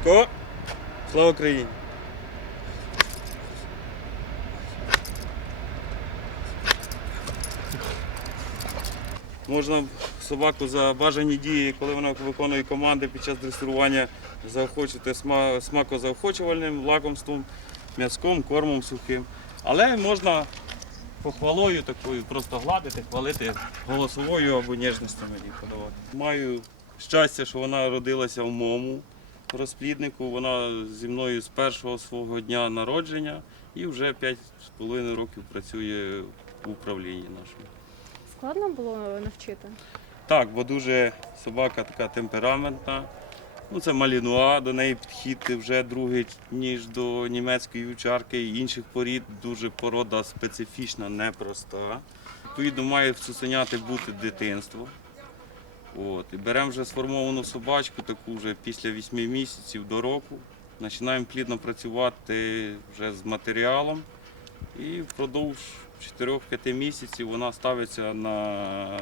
Струнко. Слава Україні! Можна собаку за бажані дії, коли вона виконує команди під час дресирування, заохочити сма- смакозаохочувальним лакомством, м'язком, кормом сухим. Але можна похвалою такою просто гладити, хвалити голосовою або ніжностями їй подавати. Маю щастя, що вона родилася в моєму розпліднику. Вона зі мною з першого свого дня народження і вже 5,5 років працює в управлінні нашому. Складно було навчити? Так, бо дуже собака така темпераментна. Ну, це малінуа, до неї підхід вже другий, ніж до німецької вівчарки і інших порід. Дуже порода специфічна, непроста. Відповідно, має в цуценяти бути дитинство. От. І беремо вже сформовану собачку, таку вже після 8 місяців до року. Починаємо плідно працювати вже з матеріалом. І впродовж 4-5 місяців вона ставиться на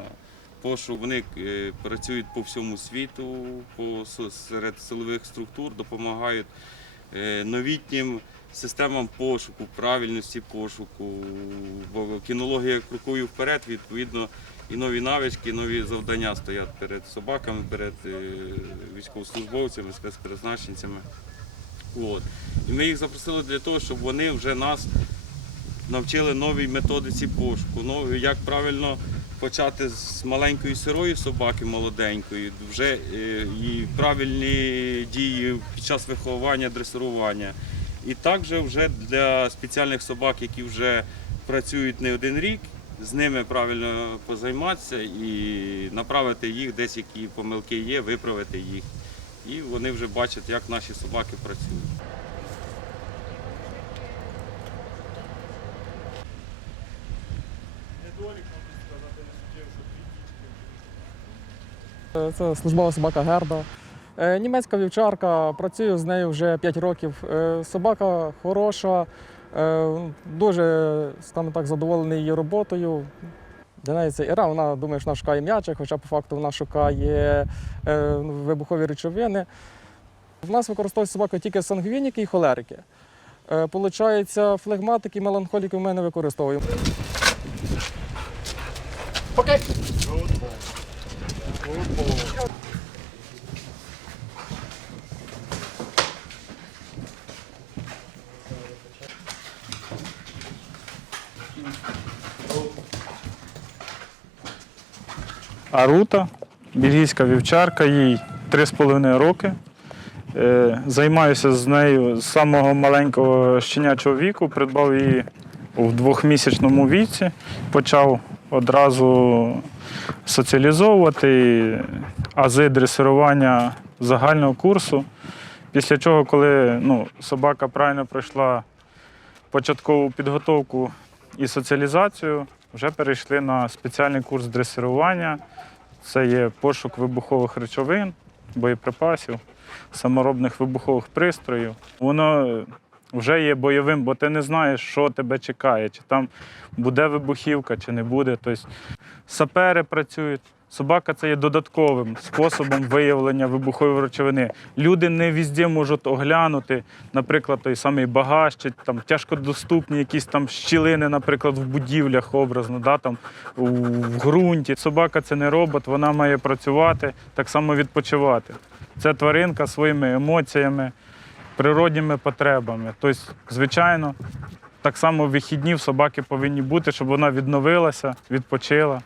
пошук. Вони е, працюють по всьому світу, по, серед силових структур, допомагають е, новітнім системам пошуку, правильності пошуку. Бо кінологія крокою вперед, відповідно, і нові навички, і нові завдання стоять перед собаками, перед е, військовослужбовцями, спецпризначенцями. От. І ми їх запросили для того, щоб вони вже нас навчили новій методиці пошуку. Ну, як правильно почати з маленької сирої собаки молоденької, вже е, і правильні дії під час виховування, дресирування. І також вже для спеціальних собак, які вже працюють не один рік, з ними правильно позайматися і направити їх, десь які помилки є, виправити їх. І вони вже бачать, як наші собаки працюють. Це службова собака Герда. Е, Німецька вівчарка, працюю з нею вже 5 років. Е, Собака хороша, е, дуже скажімо так, задоволений її роботою. Для неї це іра, вона думає, що вона шукає м'ячик, хоча по факту вона шукає вибухові речовини. В нас використовують собака тільки сангвініки і холерики. Получається, флегматики, меланхоліки ми не використовуємо. Арута, бельгійська вівчарка, їй 3,5 роки. Е, Займаюся з нею з самого маленького щенячого віку, придбав її у двохмісячному віці, почав одразу соціалізовувати ази дресирування загального курсу. Після чого, коли ну, собака правильно пройшла початкову підготовку і соціалізацію, вже перейшли на спеціальний курс дресирування. Це є пошук вибухових речовин, боєприпасів, саморобних вибухових пристроїв. Воно е, вже є бойовим, бо ти не знаєш, що тебе чекає, чи там буде вибухівка, чи не буде. Тобто сапери працюють. Собака це є додатковим способом виявлення вибухової речовини. Люди не везде можуть оглянути, наприклад, той самий багаж, чи там тяжкодоступні якісь там щілини, наприклад, в будівлях образно, да, там, в ґрунті. Собака це не робот, вона має працювати, так само відпочивати. Це тваринка своїми емоціями, природніми потребами. Тобто, звичайно, так само вихідні в собаки повинні бути, щоб вона відновилася, відпочила.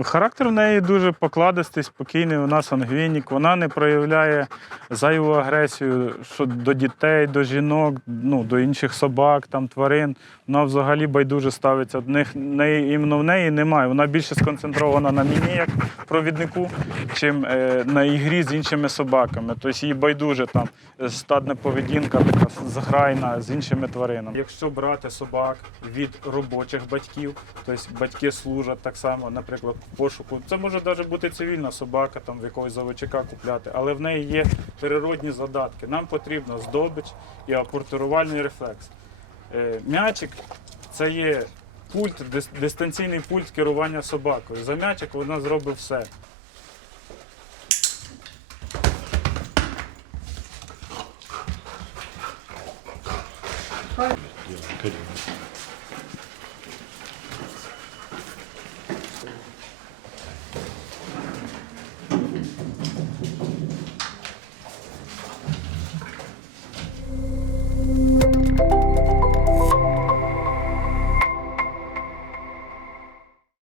Характер в неї дуже покладистий, спокійний. Вона сангвінік, вона не проявляє зайву агресію що до дітей, до жінок, ну, до інших собак, там, тварин. Вона взагалі байдуже ставиться. В них неї, іменно в неї немає. Вона більше сконцентрована на мені як провіднику, чим е, на ігрі з іншими собаками. Тобто їй байдуже там стадна поведінка, така заграйна з іншими тваринами. Якщо брати собак від робочих батьків, тобто батьки служать так само, наприклад, пошуку. Це може навіть бути цивільна собака, там в якогось заводчика купляти, але в неї є природні задатки. Нам потрібно здобич і апортурувальний рефлекс. Е, м'ячик це є пульт, дистанційний пульт керування собакою. За м'ячик вона зробить все.